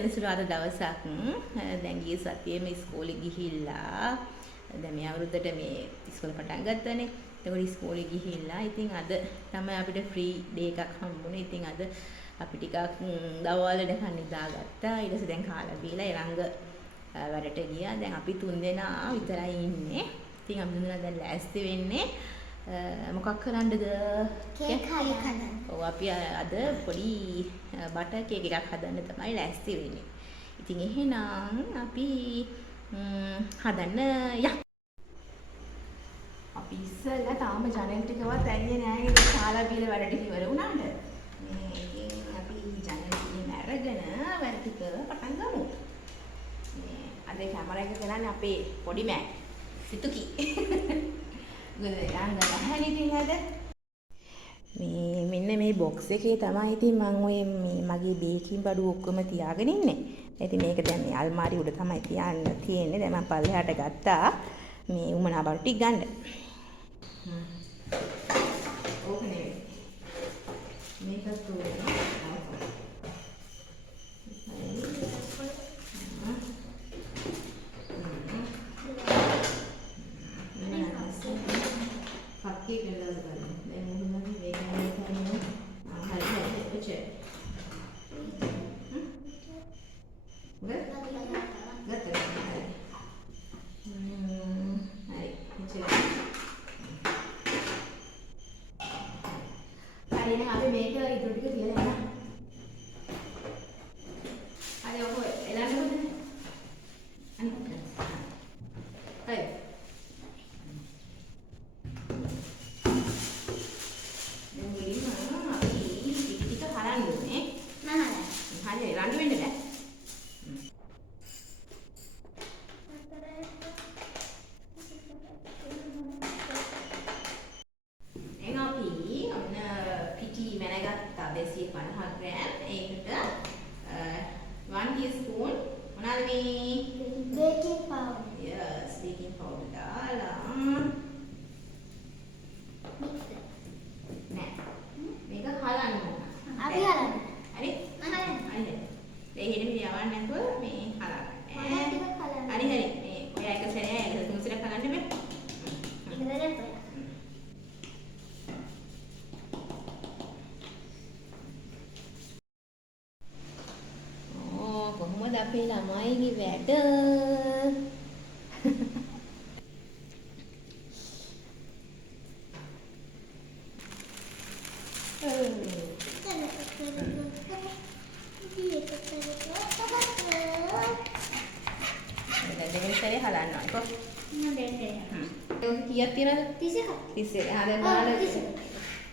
සෙනසුරාදා දවසක් දැන් ගිය සතියේම ඉස්කෝලේ ගිහිල්ලා දැන් මේ අවුරුද්දට මේ ඉස්කෝලේ පටන් ගත්තනේ. එතකොට ඉස්කෝලේ ගිහිල්ලා ඉතින් අද තමයි අපිට ෆ්‍රී ඩේ එකක් හම්බුනේ. ඉතින් අද අපි ටිකක් දවල් වෙනකන් නිදාගත්තා. ඊට පස්සේ දැන් කාලා බීලා එරංග වැඩට ගියා. දැන් අපි 3 දෙනා විතරයි ඉන්නේ. ඉතින් අපි 3 දෙනා දැන් ලෑස්ති වෙන්නේ මොකක් කරන්නද? කේක් හදන්න. ඔව් අපි අද පොඩි බටර් කේක් එකක් හදන්න තමයි ලෑස්ති වෙන්නේ. ඉතින් එහෙනම් අපි හදන්න යන්න. අපි ඉස්සෙල්ලා තාම ජනෙල් ටිකවත් ඇරියේ නෑ නේද? කාලා බීලා වැඩ ටික ඉවර වුණාද? මේ ඉතින් අපි ජනෙල් ටික අරගෙන වැඩ ටික පටන් ගමු. මේ අද කැමරා එක කරන්නේ අපේ පොඩි මෑ සිතුකි. මේ මෙන්න මේ බොක්ස් එකේ තමයි ඉතින් මම ඔය මේ මගේ බේකින් බඩු ඔක්කොම තියාගෙන ඉන්නේ. ඉතින් මේක දැන් මේ අල්මාරි උඩ තමයි තියන්න තියෙන්නේ. දැන් මම පල්ලෙහාට ගත්තා මේ උමනා බඩු ටික ගන්න. ඕක නෙවෙයි. මේකත් උනේ. අපේ ළමයිගේ වැඩ දෙවෙනි සැරේ හදන්නවා කො කීයක් තියනද 31 දැන් බලන්න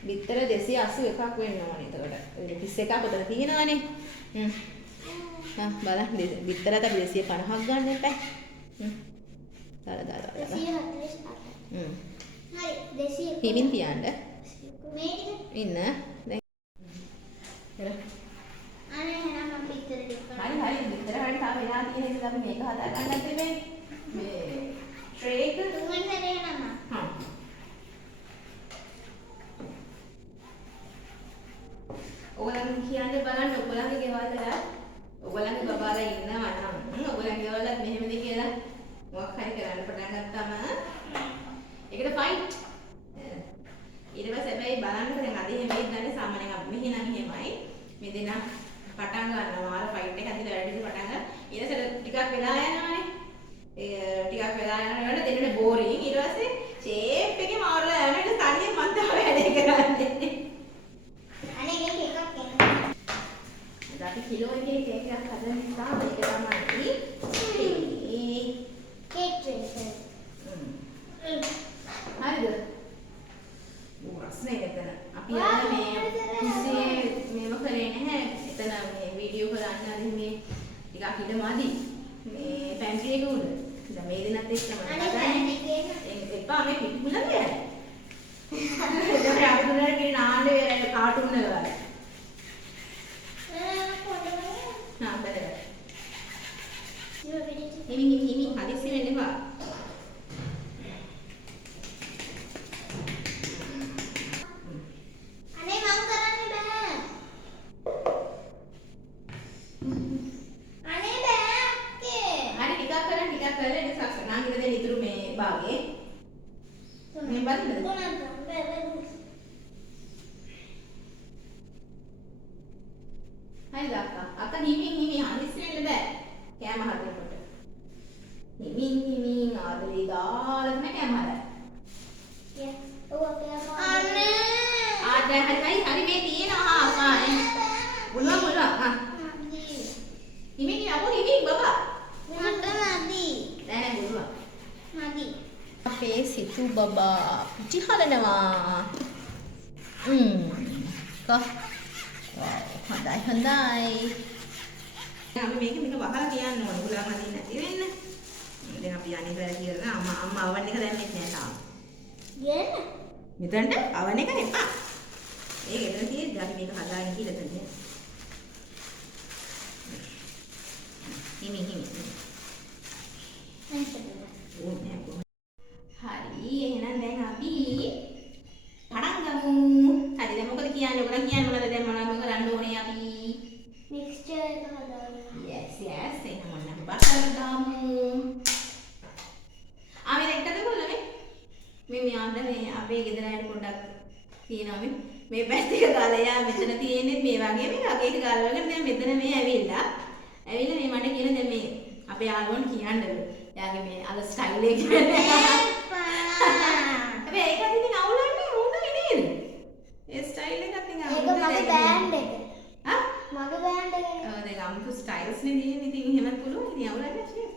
බිත්තර 281ක් වෙන්න ඕනේ එතකොට 31ක් උතන තියෙනවානේ බලන්න බිත්තරත් අපි 250ක් ගන්න එපා. දාලා. 248. හරි 200. හිමින් තියන්න. මේ ටික ඉන්න. දැන් හරි. අනේ එහෙනම් මම බිත්තර ටික. හරි බිත්තර වලට තාම වෙලා තියෙන නිසා අපි මේක හදා ගන්නත් එපේ. මේ ට්‍රේ එක තුන්වෙනි සැරේ යනවා. හා. ඔයාලන් කියන්නේ බලන්න ඔයගොල්ලන්ගේ ගෙවල් වල ඔයගොල්ලන්ගේ බබාලා ඉන්නවා නම් ඔයගොල්ලන්ගේ ගෙවල්ලත් මෙහෙමද කියලා මොකක් හරි කරන්න පටන් ගත්තාම ඒකට ෆයිට් ඊට පස්සේ හැබැයි බලන්න දැන් අද එහෙම ඉඳන්නේ සාමාන්‍යයෙන් අපි මෙහෙ නම් එහෙමයි මේ දෙන පටන් ගන්නවා අර ෆයිට් එක ඇතුළේ වැඩි පටන් ගන්න ඊටසට ටිකක් වෙලා යනවානේ ඒ ටිකක් වෙලා යනකොට දෙන්නේ බෝරින් ඊට පස්සේ ෂේප් එකේ මාරලා යන එක තනියෙන් මම තමයි වැඩේ කරන්නේ අනේ මේක එකක් එන්න අපි කිලෝ එකේ කේක් එකක් හදන නිසා මේක තමයි කේක් ට්‍රේ. හරිද? රස්නේ එතන. අපි අද මේ ඉස්සේ මේව කරේ නැහැ. එතන මේ වීඩියෝ කරන්න අද මේ ටිකක් ඉඩමදි. මේ පැන්ට්‍රි එක උඩ. දැන් මේ දිනත් එක්කම අනේ එපා මේ පිටිපුලම යයි. දැන් අපි දුන්නා කියන ආන්නේ කාටුන් වල වගේ. හිමි හදිස්සි වෙන්න එපා. අනේ මං කරන්න බෑ. තියෙන ඉතුරු මේ භාගේ. මේ බලන්නද? හරිද අක්කා? අක්කා හිමින් හදිස්සි වෙන්න බෑ. කෑම හදනකොට. හිමින් ආදරේ ගාලා තමයි කෑම හදන්නේ. අනේ හරි මේ තියෙනවා අක්කා. බුලුවා හා. හිමින් අපෝ හිමින් බබා. මට නැති. නෑ බුලුවා. නැති. අපේ සිතු බබා පිටි හදනවා. කහ. හොඳයි. අපි මේක වහලා තියන්න ඕනේ. බුලන් හදින්න නැති වෙන්න. දැන් අපි යන්නේ කියලා කියලා අම්මා අවන් එක දැම්මෙත් නෑ තාම. ගේන්න. මෙතනට අවන් එක එපා. ඒක එතන තියෙද්දි අපි මේක හදාගෙන කියලා තමයි. හිමි. හරි එහෙනම් දැන් අපි පටන් ගමු. හරි දැන් මොකද කියන්නේ? ඔයගොල්ලෝ කියන්නේ මොනවද දැන් මොනවද කරන්න ඕනේ අපි? මික්ස්චර් එක හදාගන්න. yes එහෙනම් මොනවද බටර් දාමු. ආ මේ එකද කොල්ලනේ? මේ මේ අපේ ගෙදර ඇයිද පොඩ්ඩක් තියනවා මේ පැත්තක ගාලා යා මෙතන තියෙන්නේ මේ වගේ මේ වගේට ගාලා වගේ දැන් මෙතන මේ ඇවිල්ලා මේ මට කියන දැන් මේ අපේ යාළුවන්ට කියන්න එයාගේ මේ අර ස්ටයිල් එක හැබැයි ඒක ඉතින් අවුලන්නේ හොඳයි නේද? ඒ ස්ටයිල් එකත් ඉතින් ඒක මගේ බෑන්ඩ් එක. හා? මගේ බෑන්ඩ් එක. ඔව් දැන් අමුතු ස්ටයිල්ස් නේ තියෙන්නේ ඉතින් එහෙමත් පුළුවන් ඉතින් අවුලන්නේ නැහැ.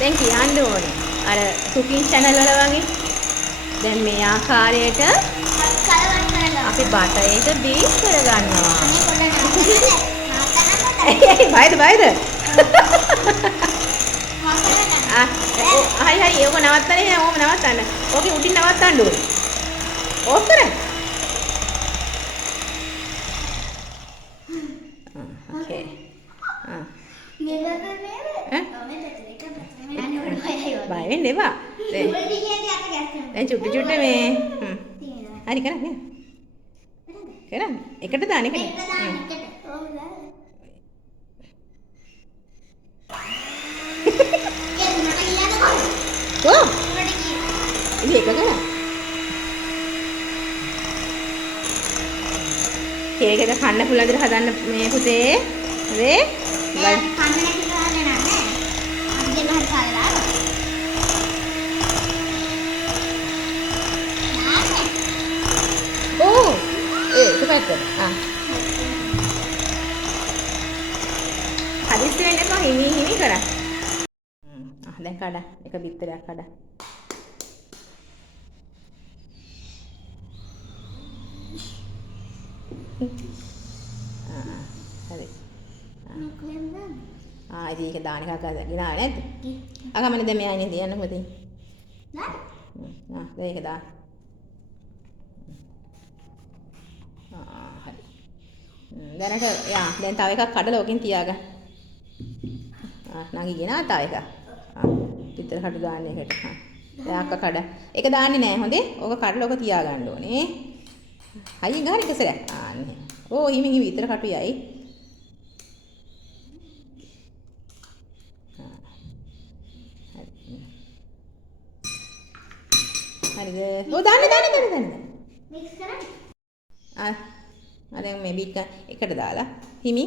දැන් කියන්න ඕනේ අර කුකින් channel වල වගේ දැන් මේ ආකාරයට අපි බටර් එක බීට් කරගන්නවා. බයද? හරි ඒක නවත්තන්නේ නෑ. ඕම නවත්තන්න. ඕකේ උඩින් නවත්තන්න ඕනේ. ඕෆ් කරන්න. ඕකේ. බය වෙන්න එපා. දැන් චුට්ටු මේ හරි කරන්නේ. කරන්න. එකට දාන්න එකට. ඉතින් එක කරා. කේක් එක කන්න පුළුවන් විදිහට හදන්න මේ පුතේ. හරි? කන්න නැති කරන්න නෑ. අපි දෙන්න හරි කාලේ ඕ ඒක පැත්තට. හදිස්සි වෙන්න එපා හිමි කරා. දැන් කඩ එක බිත්තරයක් කඩ. හරි. ඉතින් ඒක දාන එකක් ගෙනාව නැද්ද? අගමනේ දැන් මෙයා ඉන්නේ තියන්න මොකද? දැන් ඒක දාන්න. හරි. දැනට දැන් තව එකක් කඩලා ඕකෙන් තියාගන්න. නංගි ගෙනා තව එකක්. පිටර කඩු දාන්න එකට. දැන් අක්ක කඩ. ඒක දාන්නේ නැහැ හොඳේ. ඕක කඩලා ඕක තියාගන්න ඕනේ. අයියෙන් ගහන එක සරයක්. අනේ. ඕ හිමින් විතර කටු යයි. හරිද? ඕ දාන්න. මික්ස් කරන්න. දැන් මේ බීට් එකට දාලා හිමි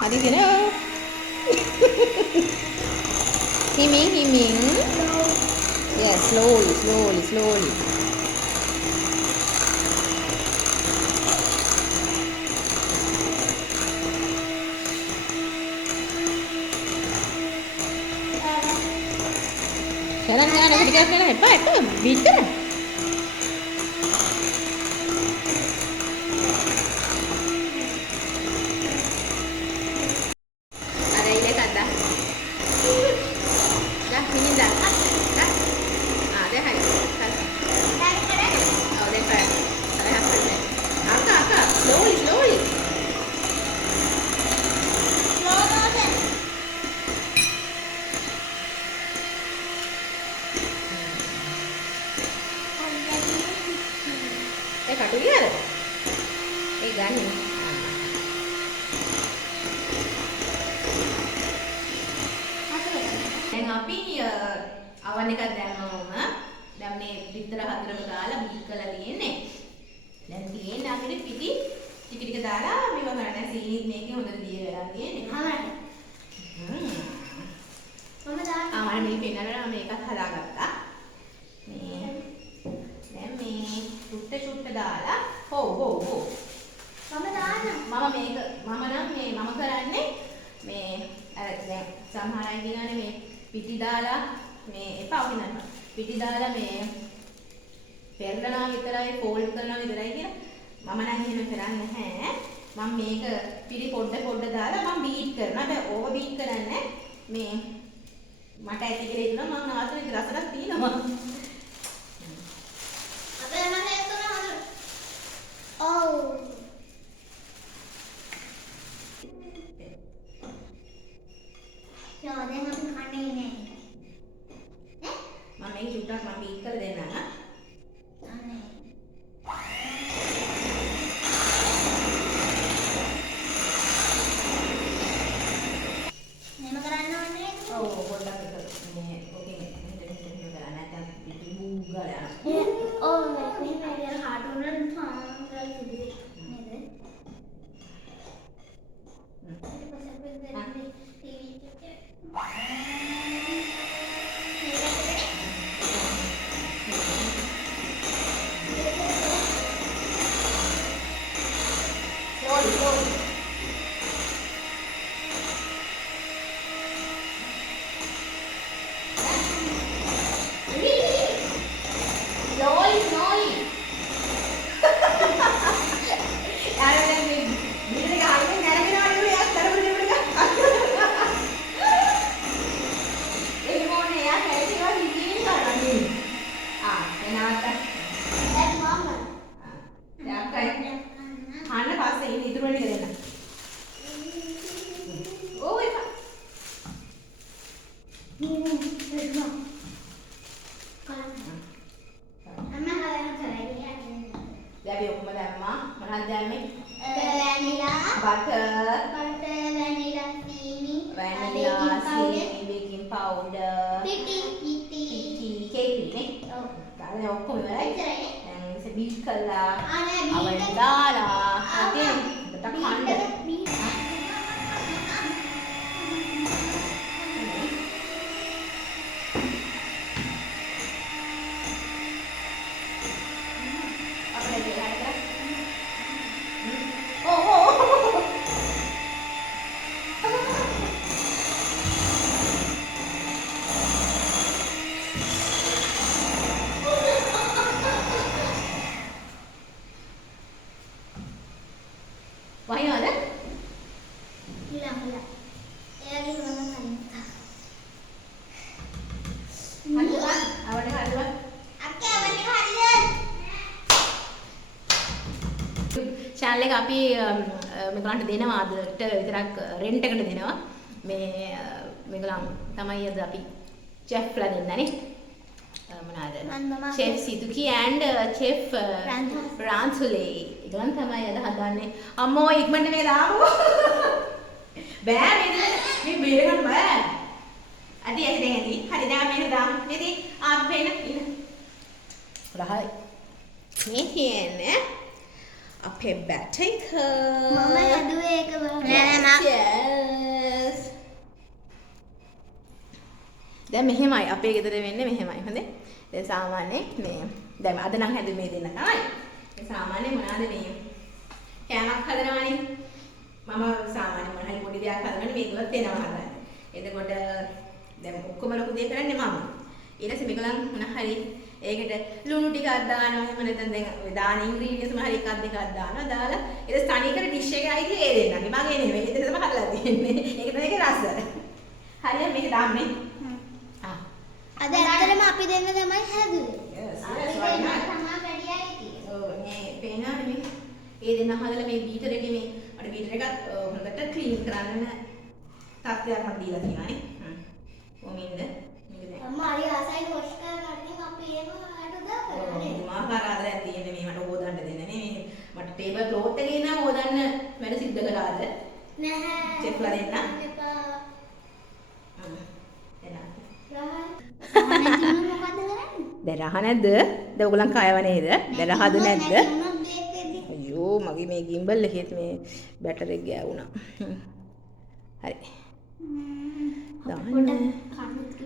හරි දෙන හිමි yes slowly කරන්න ටිකක් කරන්න එපා බීට් කරන්න. කටු විහාර. ඒ ගන්න. දැන් අපි අවන් එකක් දැම්මම දැන් මේ විතර හතරම දාලා බීට් කරලා තියෙන්නේ. දැන් තියෙන්නේ අපිට පිටි ටික ටික දාලා මේව කරන්න සීනි මේකේ හොඳට දිය වෙලා තියෙන්නේ. මම දාන්න මේ පෙන්නනවා මේකත් හදාගත්තා. මේ දැන් මේ චුට්ට දාලා හොව් මම කරන්නේ මේ අර දැන් සමහර අය කියනනේ මේ පිටි දාලා මේ එපා වුණා. පිටි දාලා මේ පෙරලනවා විතරයි ෆෝල්ඩ් කරනවා විතරයි කියලා. මම නම් එහෙම කරන්නේ නැහැ. මම මේක පිටි පොඩ දාලා මම බීට් කරනවා. හැබැයි ඕවර් බීට් කරන්නේ මේ මට ඇති කියලා ඉන්නවා මම ආතනෙ රසයක් තියෙනවා. අපේ මම ඒක කරනවා. ඔව්. දැන් අපි කන්නේ නෑ. මම මේක චුට්ටක් මම බීට් කරලා දෙන්නම්. මෙහෙම කරන්න ඕනේ. ඔව් පොඩ්ඩක් මේ ඔකේ මෙතන කරලා නැත්නම් පිටි බුග්ගලා. ඔව් මෙහෙම ඇවිල්ලා කාටුන් වල පාන්දල් තිබුණේ නේද? ඊට පස්සේ අපි දෙන්නේ ටීවී එකේ. channel එක අපි මේගොල්ලන්ට දෙනවා අදට විතරක් රෙන්ට් එකට දෙනවා. මේගොල්ලන් තමයි අද අපි chefලා දෙන්නනේ. මොනවාද? chef Sidhuki and chef Ranthule. ඒගොල්ලන් තමයි අද හදන්නේ. අම්මෝ ඉක්මනට මේක දාමු. බෑ මේ බේර ගන්න බෑ. අද ඇයි හරි දැන් මේක දාමු. නේද? ආපේන ඉන්න. රහයි. මේ කියන්නේ අපේ බැටර් එක මම හදුවේ ඒක බලන්න. yes. දැන් මෙහෙමයි අපේ ගෙදර වෙන්නේ මෙහෙමයි. හොඳේ. දැන් සාමාන්‍යයෙන් මේ දැන් අද නම් හැදුවේ මේ දෙන්න තමයි. මේ සාමාන්‍යයෙන් මොනවාද මේ කෑමක් හදනවානේ. මම සාමාන්‍යයෙන් මොන හරි පොඩි දෙයක් හදනවනේ මේකවත් දෙනවා හදන්න. එතකොට දැන් ඔක්කොම ලොකු දේ කරන්නේ මම. ඊට පස්සේ මේගොල්ලන් මොන හරි ඒකට ලුණු ටිකක් දානවා එහෙම නැත්නම් දැන් දාන ඉන්ග්‍රීඩියන්ට්ස් මහරි එකක් දෙකක් දානවා දාලා ඊට පස්සේ තනිකර ඩිෂ් එකේ අයිති ඒ දෙන්නගේ මගේ නෙමෙයි එතන තමයි හදලා තියෙන්නේ ඒක තමයි ඒකේ රස හරියට මේක දාන්නේ අද ඇත්තටම අපි දෙන්න තමයි හැදුවේ yes තමයි වැඩි අයිති ඔව් මේ පේනවනේ මේ ඒ දෙන්න හදලා මේ බීටර් එකේ මේ අර බීටර් එකත් හොඳට ක්ලීන් කරන්න තත්ත්වයක් මම දීලා තියෙනවානේ කොමින්ද අම්මා අර ආසයි වොෂ් කරගන්න අපි ඒක හදලා දාලා මාකාර ආදරයක් තියෙන මේ මට ඕදන්න දෙන්නේ සුද්ධ කළාද? නැහැ. චෙක්ලා දෙන්න. එපා. එන්න. රහන මොකද කරන්නේ? දැන් රහ නැද්ද? දැන් ඔයගලන් කයව නේද? දැන් රහද නැද්ද? අයියෝ මගේ මේ ගිම්බල් එකේ මේ බැටරි එක ගෑවුණා. හරි. දාන්න.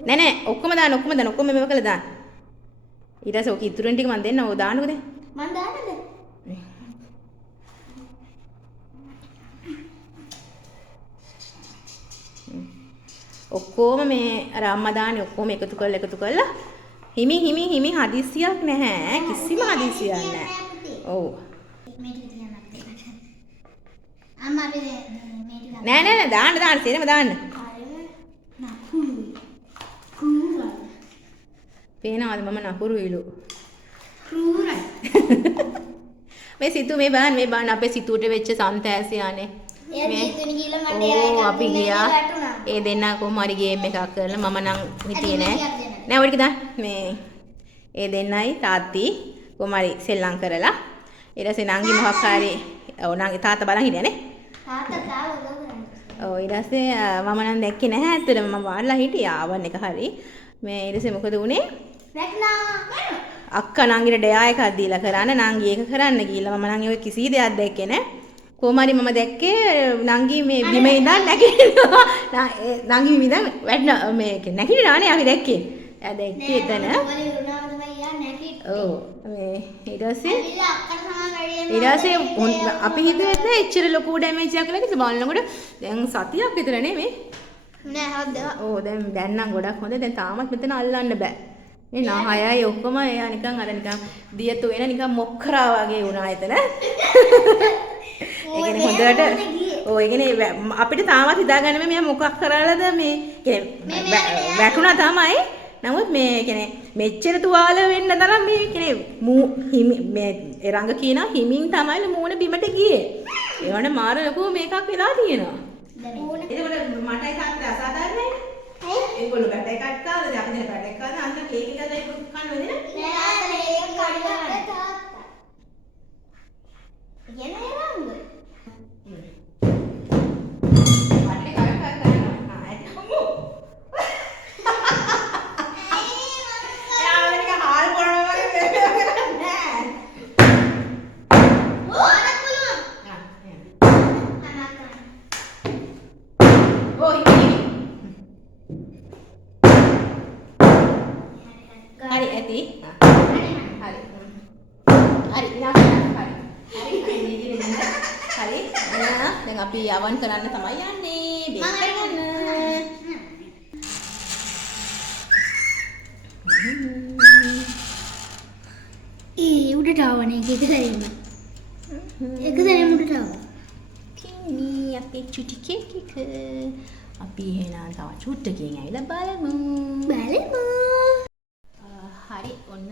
නෑ ඔක්කොම දාන්න ඔක්කොම මේව කළා දාන්න. ඊට පස්සේ ඔක ඉතුරුන් ටික මම දෙන්න ඕ දාන්නකෝ දැන්. මන් දාන්නද? ඔක්කොම මේ අර අම්මා දාන්නේ ඔක්කොම එකතු කරලා හිමි හදිස්සියක් නැහැ කිසිම හදිස්සියක් නැහැ. ඔව්. මේ ටික තියන්න අපිට. අම්මා අපි මේ ටික නෑ දාන්න සේරම දාන්න. පේනවාද මම නපුරුයිලු. ක්‍රූරයි. මේ සිතු මේ බාන්න අපේ සිතුවට වෙච්ච සන්තෑසියානේ. අපි ගියා ඒ දෙන්න කොහොම හරි ගේම් එකක් කරලා මම නම් හිටියේ නෑ ඔය ටික දාන්න මේ ඒ දෙන්නයි තාත්ති කොහොම හරි සෙල්ලම් කරලා ඊට පස්සේ නංගි මොකක් හරි ඔව් නංගි තාත්තා බලන් හිටියානේ තාත්තා තාම උදව් කරන්නේ. ඔව් ඊට පස්සේ මම නම් දැක්කේ නැහැ ඇත්තටම මම වාඩිලා හිටියා ආවන් එක හරි මේ ඊට පස්සේ මොකද වුනේ වැටුණා. අක්කා නංගිට ඩෙයා එකක් දීලා කරන්න නංගි ඒක කරන්න ගිහලා මම නම් ඔය කිසි දෙයක් දැක්කේ නැහැ කොහොම හරි මම දැක්කේ නංගි මේ බිම ඉඳන් නැගිටිනවා නංගි බිම ඉඳන් වැටෙන මේ නැගිටිනවානේ අපි දැක්කේ එයා දැක්කේ එතන ඔව් මේ ඊට පස්සේ අපි හිතුවේ නෑ එච්චර ලොකු ඩැමේජ් එකක් කියලා කිව්වා බලනකොට දැන් සතියක් විතර නෙමෙයි නෑ හොද්දා. ඔව් දැන් නම් ගොඩක් හොඳ දැන් තාමත් මෙතන අල්ලන්න බෑ මේ නහයයි ඔක්කොම එයා නිකන් අර නිකන් දියතු වෙන නිකන් මොක්කරා වගේ වුණා එතන ඒ කියන්නේ හොඳට ඔව් ඒ කියන්නේ අපිට තාමත් හිතාගන්න මෙයා මොකක් කරලාද මේ කියන්නේ වැටුණා තමයි නමුත් මේ කියන්නේ මෙච්චර තුවාල වෙන්න තරම් මේ කියන්නේ මේ රංග කියන හිමින් තමයි මූණ බිමට ගියේ ඒ වගේ මාර ලොකු මේකක් වෙලා තියෙනවා එතකොට මටයි තාත්තට අසාධාරණයි ඒගොල්ලෝ බැට එකක් කාලා දැන් අපි දැන් බැට එකක් කාලා අන්න කේක් එකක් දැන් කන්න වෙන්නේ නෑ ඒක කඩලා තාත්තා. යන්නේ රංග. වටේ කරක් කරනවා ඇයි අම්මෝ එයාලා නිකන් හාල් කරනවා වගේ නෑ ඕන පුළුවන්. ඔය හරි ඇති හරි දැන් අපි යවන් කරන්න තමයි යන්නේ බේක් කරගන්න උඩට ආවනේ එක සැරේම. එක සැරේම උඩට ආවා. මේ අපේ චුටි කේක් එක අපි එහෙනම් තව චුට්ටකින් ඇවිල්ලා බලමු හරි ඔන්න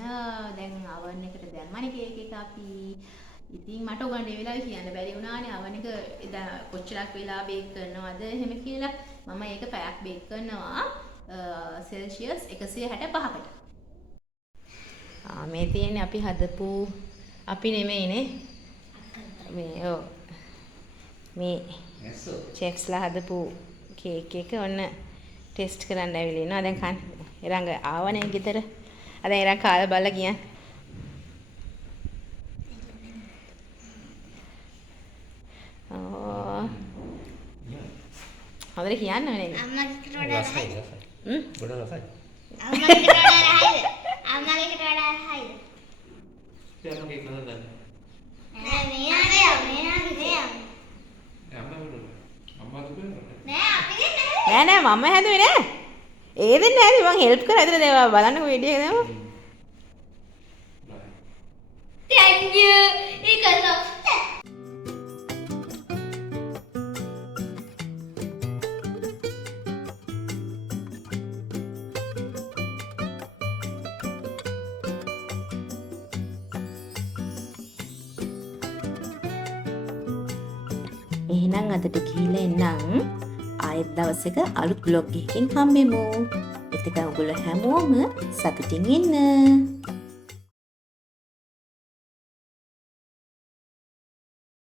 දැන් අවන් එකට දැම්මනේ කේක් එක අපි ඉතින් මට උගන්න ඒ වෙලාවේ කියන්න බැරි වුණානේ අවන් එක එදා කොච්චරක් වෙලා බේක් කරනවද එහෙම කියලා මම ඒක පැයක් බේක් කරනවා සෙල්සියස් 165කට මේ තියෙන්නේ අපි හදපු අපි නෙමෙයිනේ මේ ඔව් මේ චෙෆ්ස්ලා හදපු කේක් එක ඔන්න ටෙස්ට් කරන්න ඇවිල්ලා ඉන්නවා දැන් කන්න එරංග ආවනේ ගෙදර අද එරං කාලා බලලා ගියන් හොඳට කියන්න ඕනේ අම්මට වඩා රහයිද? ගොඩ රසයි. අම්මට වඩා රහයිද? අම්මට වඩා රහයිද? සියල්ලම කේක් හදන්න. නෑ මෙයාගේ අම්මා වුණා. අම්මා දුන්නේ. නෑ අපි නෑ. නෑ මම හැදුවේ නෑ ඒ දෙන්න හැදුවේ මං හෙල්ප් කරා ඇතුලේ දේවා බලන්නකෝ වීඩියෝ එක දෙමු Thank you. Because of that. එහෙනම් අදට ගිහිල්ලා එන්නම් ආයෙත් දවසක අලුත් බ්ලොග් එකකින් හම්බෙමු. එතකන් ඔයගොල්ලෝ හැමෝම සතුටින් ඉන්න.